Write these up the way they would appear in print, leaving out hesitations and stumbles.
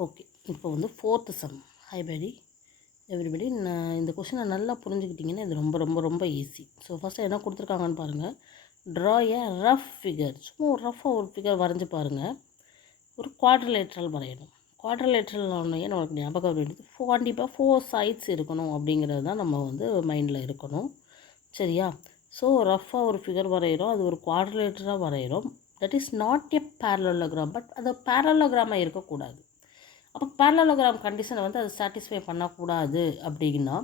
Okay, இப்போ வந்து 4th some. Hi படி எவ்ரிபடி. நான் இந்த கொஷினை நல்லா புரிஞ்சுக்கிட்டிங்கன்னா இது ரொம்ப ரொம்ப ரொம்ப ஈஸி. ஸோ ஃபஸ்ட்டு என்ன கொடுத்துருக்காங்கன்னு பாருங்கள். ட்ரா ஏ ரஃப் ஃபிகர். சும்மா ஒரு ரஃபாக ஒரு ஃபிகர் வரைஞ்சி பாருங்கள். ஒரு குவாட்ரிலேட்ரல் வரையணும். குவாட்ரிலேட்ரல் ஒன்றையே நமக்கு ஞாபகம் வேண்டியது கண்டிப்பாக 4 சைட்ஸ் இருக்கணும் அப்படிங்கிறது தான் நம்ம வந்து மைண்டில் இருக்கணும். சரியா? ஸோ ரஃபாக ஒரு ஃபிகர் வரைகிறோம், அது ஒரு குவாட்ரிலேட்டராக வரைகிறோம். That is not a parallelogram. But அது பேரலோகிராமாக இருக்கக்கூடாது. அப்போ பேரலோகிராம் கண்டிஷனை வந்து அது சாட்டிஸ்ஃபை பண்ணக்கூடாது அப்படின்னா,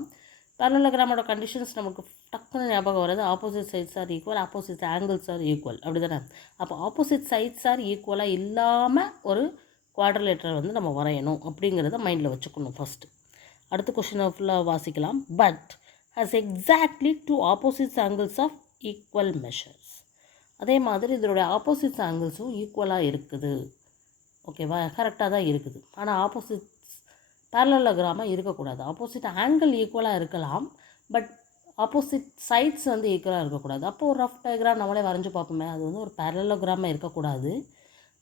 பேரலோகிராமோட கண்டிஷன்ஸ் நமக்கு டக்குன்னு ஞாபகம் வராது. Opposite sides are equal, opposite angles are equal, அப்படி தானே? அப்போ ஆப்போசிட் சைட்ஸ் ஆர் ஈக்குவலாக இல்லாமல் ஒரு குவாட்ரிலேட்டர் வந்து நம்ம வரையணும் அப்படிங்கிறத மைண்டில் வச்சுக்கணும் ஃபஸ்ட்டு. அடுத்த கொஷினை ஃபுல்லாக வாசிக்கலாம். But has exactly 2 opposites angles of equal measures. அதே மாதிரி இதனுடைய ஆப்போசிட்ஸ் ஆங்கிள்ஸும் ஈக்குவலாக இருக்குது. ஓகேவா? கரெக்டாக தான் இருக்குது. ஆனால் ஆப்போசிட்ஸ் பேரலோகிராமாக இருக்கக்கூடாது. ஆப்போசிட் ஆங்கிள் ஈக்குவலாக இருக்கலாம், பட் ஆப்போசிட் சைட்ஸ் வந்து ஈக்குவலாக இருக்கக்கூடாது. அப்போது ஒரு ரஃப் டயக்ராம் நம்மளே வரைஞ்சி பார்ப்போமே, அது வந்து ஒரு பேரலோகிராமாக இருக்கக்கூடாது.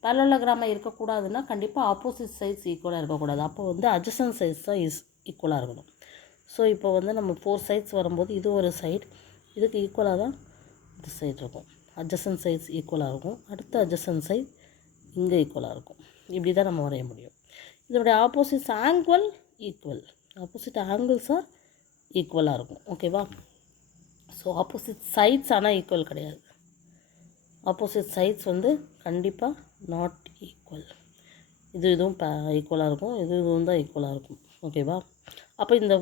பேரலோகிராமாக இருக்கக்கூடாதுன்னா கண்டிப்பாக ஆப்போசிட் சைட்ஸ் ஈக்குவலாக இருக்கக்கூடாது. அப்போ வந்து அட்ஜசன்ட் சைட்ஸ் தான் ஈக்குவலாக இருக்கணும். ஸோ இப்போ வந்து நம்ம 4 சைட்ஸ் வரும்போது இது ஒரு சைட், இதுக்கு ஈக்குவலாக தான் இந்த சைட் இருக்கும். அட்ஜசன்ட் சைட்ஸ் ஈக்குவலாக இருக்கும். அடுத்த அட்ஜசன்ட் சைட் இங்கே ஈக்குவலாக இருக்கும். இப்படி தான் நம்ம வரைய முடியும். இதனுடைய opposites angle equal, opposite angles R ஈக்குவலாக இருக்கும். ஓகேவா? ஸோ ஆப்போசிட் சைட்ஸ் ஆனால் ஈக்குவல் கிடையாது. ஆப்போசிட் சைட்ஸ் வந்து கண்டிப்பாக நாட் ஈக்குவல். இதுவும் ஈக்குவலாக இருக்கும், இதுவும் தான் ஈக்குவலாக இருக்கும். ஓகேவா? அப்போ இந்த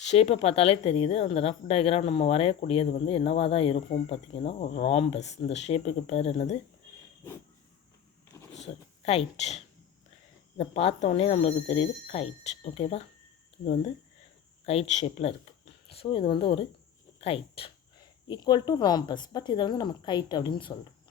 ஷேப்பை பார்த்தாலே தெரியுது, அந்த ரஃப் டயக்ராம் நம்ம வரையக்கூடியது வந்து என்னவாக தான் இருக்கும் பார்த்திங்கன்னா ஒரு ராம்பஸ். இந்த ஷேப்புக்கு பேர் என்னது? சரி, கைட். இதை பார்த்தோன்னே நம்மளுக்கு தெரியுது கைட். ஓகேவா? இது வந்து கைட் ஷேப்பில் இருக்குது. ஸோ இது வந்து ஒரு guide equal to rhombus. But இதை வந்து நம்ம கைட் அப்படின்னு சொல்கிறோம்.